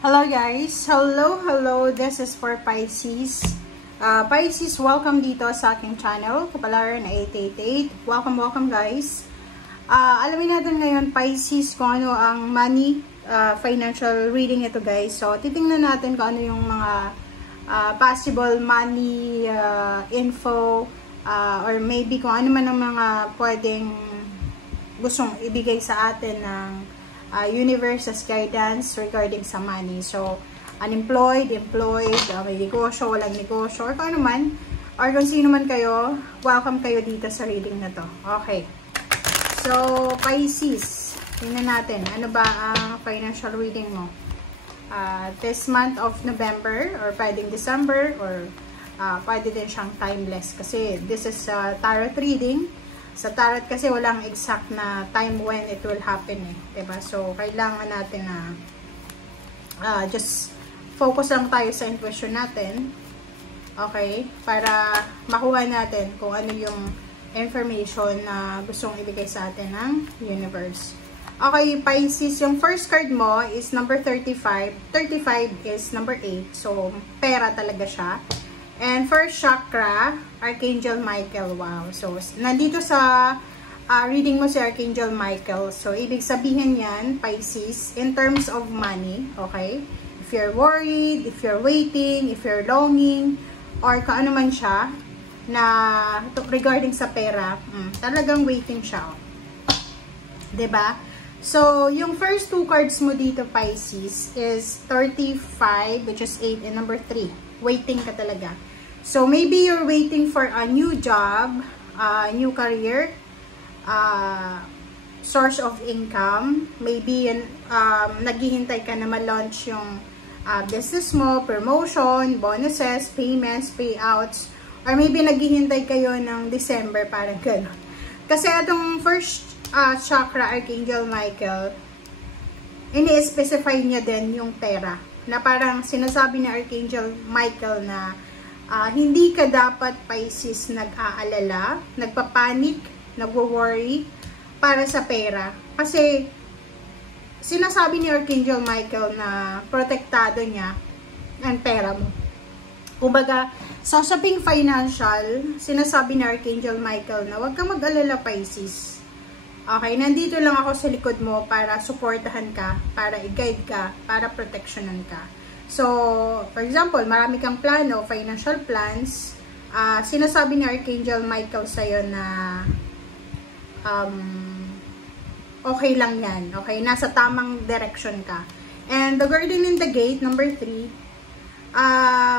Hello guys! Hello! This is for Pisces. Pisces, welcome dito sa aking channel, Kapalaran 888. Welcome guys. Alamin natin ngayon, Pisces, kung ano ang money, financial reading ito guys. So, titingnan natin kung ano yung mga possible money info, or maybe kung ano man ang mga pwedeng gustong ibigay sa atin ng universe as guidance regarding sa money. So, unemployed, employed, may negosyo, walang negosyo, or kung ano man, or kung sino man kayo, welcome kayo dito sa reading na to. Okay. So, Pisces, tingnan natin, ano ba ang financial reading mo? This month of November, or pwedeng December, or pwede din siyang timeless. Kasi this is tarot reading. Sa tarot kasi walang exact na time when it will happen diba? So, kailangan natin na just focus lang tayo sa intuition natin. Okay? Para makuha natin kung ano yung information na gustong ibigay sa atin ng universe. Okay, Pisces, yung first card mo is number 35. 35 is number 8. So, pera talaga siya. And first chakra, Archangel Michael. Wow. So, nandito sa reading mo si Archangel Michael. So, ibig sabihin yan, Pisces, in terms of money, okay? If you're worried, if you're waiting, if you're longing, or kung ano man siya, na regarding sa pera, talagang waiting siya. Diba? So, yung first two cards mo dito, Pisces, is 35, which is 8, and number 3. Waiting ka talaga. So, maybe you're waiting for a new job, new career, source of income. Maybe naghihintay ka na ma-launch yung business mo, promotion, bonuses, payments, payouts, or maybe naghihintay kayo ng December, parang gano'n. Kasi itong first chakra, Archangel Michael, ini-specify niya din yung pera. Na parang sinasabi ni Archangel Michael na hindi ka dapat, Pisces, nag-aalala, nagpapanik, nagwo-worry para sa pera. Kasi sinasabi ni Archangel Michael na protektado niya ang pera mo. Kumbaga, sa usaping financial, sinasabi ni Archangel Michael na huwag kang mag-alala, Pisces. Okay, nandito lang ako sa likod mo para suportahan ka, para i-guide ka, para protectionan ka. So, for example, marami kang plano, financial plans, sinasabi ni Archangel Michael sa'yo na okay lang yan, okay? Nasa tamang direction ka. And the Guardian in the Gate, number 3,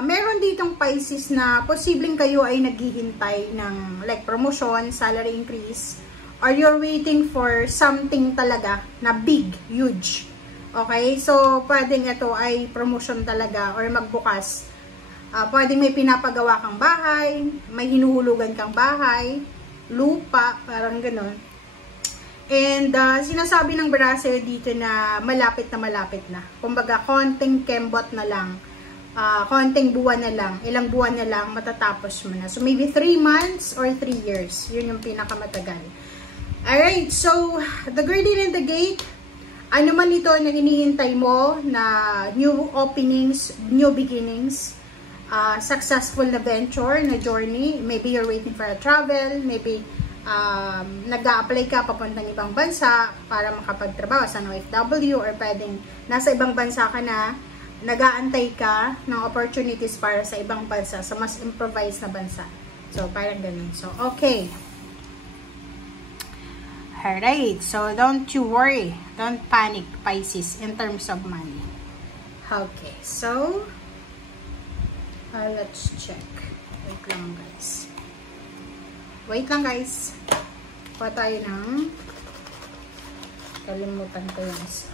meron ditong Pisces na posibleng kayo ay naghihintay ng like promotion, salary increase, or you're waiting for something talaga na big, huge. Okay? So, pwedeng ito ay promotion talaga or magbukas. Pwedeng may pinapagawa kang bahay, may hinuhulugan kang bahay, lupa, parang ganun. And, sinasabi ng Brasero dito na malapit na. Kumbaga, konting kembot na lang. Konting buwan na lang, ilang buwan na lang, matatapos mo na. So, maybe 3 months or 3 years. Yun yung pinakamatagal. Alright, so, the Guardian in the Gate, ano man ito na hinihintay mo na new openings, new beginnings, successful na venture, na journey, maybe you're waiting for a travel, maybe nag-a-apply ka papuntang ibang bansa para makapagtrabaho sa OFW, or pwedeng nasa ibang bansa ka na, nag-aantay ka ng opportunities para sa ibang bansa, sa mas improvised na bansa. So, parang ganun. So, okay. Alright, so don't you worry, don't panic, Pisces, in terms of money. Okay, so let's check. Wait lang guys. Pa tayo ng kalimutan ko yung isa.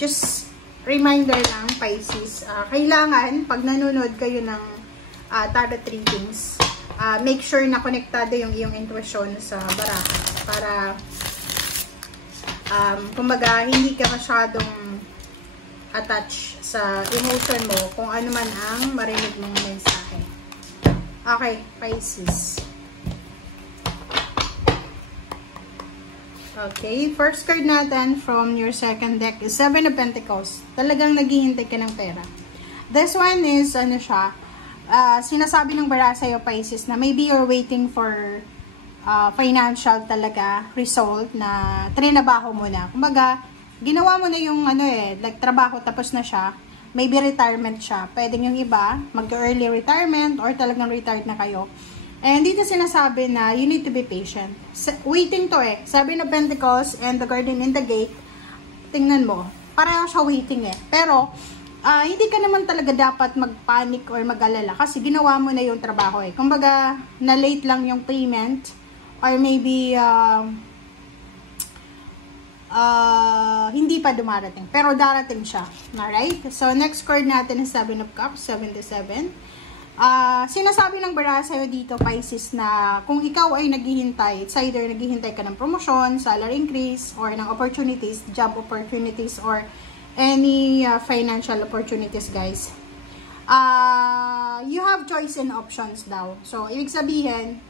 Just reminder lang, Pisces, kailangan pag nanonood kayo ng tarot readings, make sure na konektado yung iyong intuition sa baraha para kumbaga hindi ka masyadong attach sa emotion mo kung ano man ang marinig mong mensahe. Okay, Pisces. Okay, first card natin from your second deck is Seven of Pentacles. Talagang naghihintay ka ng pera. This one is, ano siya, sinasabi ng bara sa'yo, Pisces, na maybe you're waiting for financial talaga result na trinabaho mo na. Kumbaga, ginawa mo na yung like trabaho tapos na siya. Maybe retirement siya. Pwedeng yung iba, mag-early retirement or talagang retired na kayo. And dito sinasabi na you need to be patient. Waiting to eh. Seven of Pentacles and the Guardian in the Gate. Tingnan mo. Pareho siya waiting eh. Pero, hindi ka naman talaga dapat mag-panic or mag-alala kasi ginawa mo na yung trabaho eh. Kumbaga, na-late lang yung payment or maybe hindi pa dumarating. Pero darating siya. Alright? So, next card natin is Seven of Cups, 77. Sinasabi ng bara sa'yo dito, Pisces, na kung ikaw ay naghihintay, it's either naghihintay ka ng promotion, salary increase, or ng opportunities, job opportunities, or any financial opportunities, guys. You have choice and options daw. So, ibig sabihin,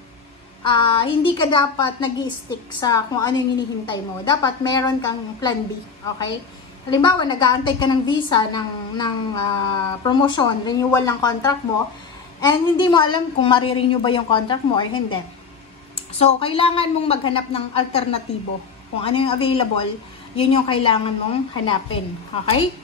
hindi ka dapat nag-i-stick sa kung ano yung hinihintay mo. Dapat meron kang plan B, okay? Halimbawa, nag-aantay ka ng visa, ng promotion, renewal ng contract mo, and hindi mo alam kung marirenew ba yung contract mo or hindi. So, kailangan mong maghanap ng alternatibo. Kung ano yung available, yun yung kailangan mong hanapin. Okay?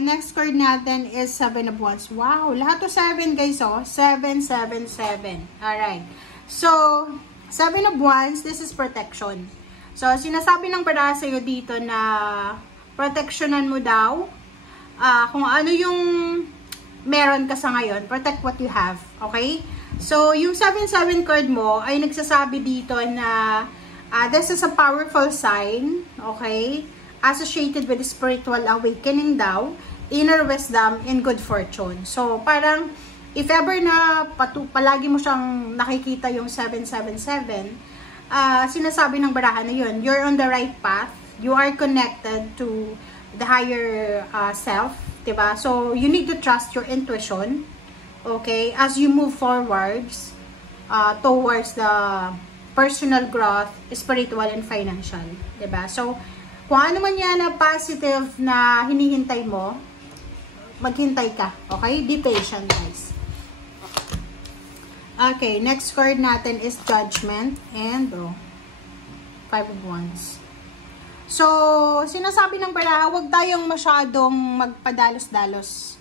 Next card natin is Seven of Wands. Wow! Lahat to 7 guys, oh. 7, 7, 7. Alright. So, Seven of Wands, this is protection. So, sinasabi ng para sa'yo dito na protectionan mo daw kung ano yung meron ka sa ngayon, protect what you have, okay? So, yung 7-7 card mo ay nagsasabi dito na this is a powerful sign, okay? Associated with spiritual awakening daw, inner wisdom, and good fortune. So, parang, if ever na palagi mo siyang nakikita yung 777, sinasabi ng barahan na yun, you're on the right path, you are connected to the higher self, diba? So, you need to trust your intuition, okay, as you move forwards towards the personal growth, spiritual, and financial, diba? So, kung ano man yan na positive na hinihintay mo, maghintay ka, okay? Be patient, guys. Okay, next card natin is Judgment and Five of Wands. So, sinasabi ng para, huwag tayong masyadong magpadalos-dalos.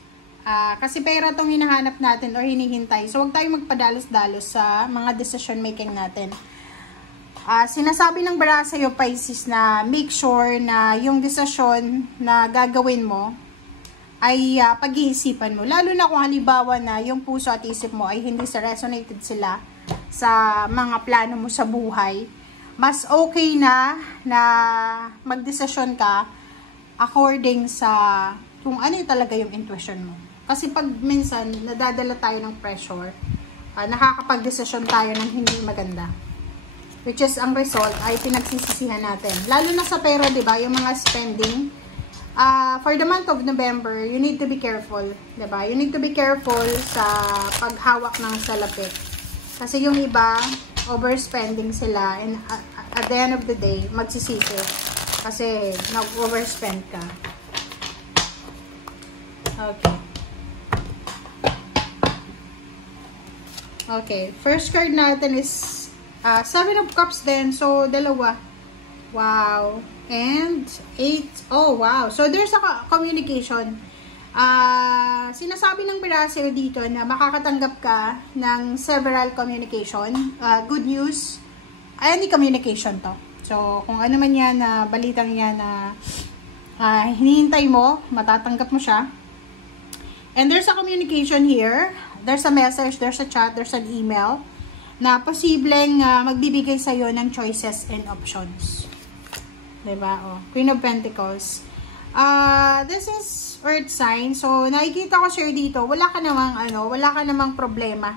Kasi pera itong hinahanap natin or hinihintay. So, huwag tayong magpadalos-dalos sa mga decision making natin. Sinasabi ng bara sa'yo, Pisces, na make sure na yung desisyon na gagawin mo ay pag-iisipan mo. Lalo na kung halimbawa na yung puso at isip mo ay hindi resonated sila sa mga plano mo sa buhay. Mas okay na magdesisyon ka according sa kung ano talaga yung intuition mo. Kasi pag minsan nadadala tayo ng pressure, nakakapag-desisyon tayo ng hindi maganda. Which is ang result ay pinagsisisihan natin. Lalo na sa pera, 'di ba? Yung mga spending. For the month of November, you need to be careful, 'di ba? You need to be careful sa paghawak ng salapi. Kasi yung iba overspending sila and at the end of the day, magsisisi kasi nag-overspend ka. Okay. Okay. First card natin is Seven of Cups din. So, dalawa. Wow. And 8. Oh, wow. So, there's a communication. Sinasabi ng Birasel dito na makakatanggap ka ng several communication. Good news. Any communication to. So, kung ano man yan na balitang yan na hinihintay mo, matatanggap mo siya. And there's a communication here. There's a message, there's a chat, there's an email na posibleng magbibigay sa'yo ng choices and options. Diba? Oh, Queen of Pentacles. This is Earth sign. So, nakikita ko siya dito. Wala ka namang problema.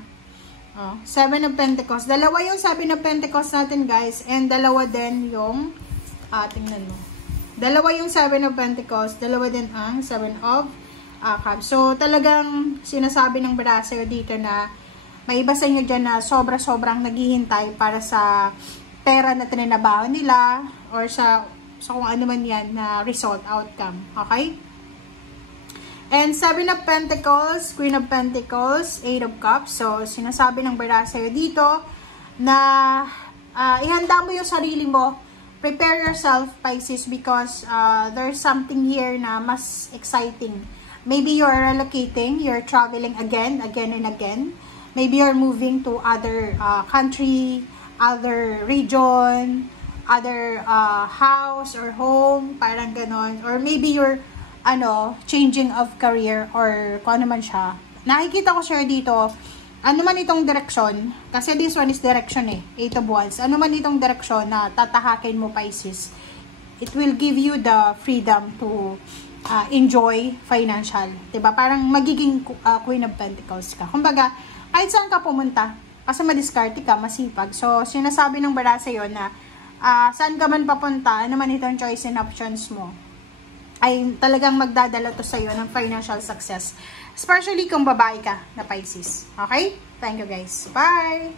Oh, Seven of Pentacles. Dalawa yung Seven of Pentacles natin, guys. And dalawa din yung, tingnan mo. Dalawa yung Seven of Pentacles. Dalawa din ang Seven of Cups. So, talagang sinasabi ng Birasel dito na may iba sa inyo dyan na sobra-sobrang naghihintay para sa pera na trinabaho nila or sa kung ano man yan na result, outcome. Okay? And 7 of Pentacles, Queen of Pentacles, 8 of Cups. So, sinasabi ng barda sa'yo dito na ihanda mo yung sarili mo. Prepare yourself, Pisces, because there's something here na mas exciting. Maybe you're relocating, you're traveling again and again. Maybe you're moving to other country, other region, other house or home, parang ganon. Or maybe you're changing of career or kung ano man siya. Nakikita ko siya dito, ano man itong direksyon, kasi this one is direction 8 of Wands. Ano man itong direksyon na tatahakin mo, Pisces, it will give you the freedom to enjoy financial. Diba? Parang magiging Queen of Pentacles ka. Kumbaga, kahit saan ka pumunta, kasi madiskarte ka, masipag. So, sinasabi ng barda sa'yo na saan ka man papunta, ano man itong choice and options mo, ay talagang magdadala to sa'yo ng financial success. Especially kung babae ka na Pisces. Okay? Thank you guys. Bye!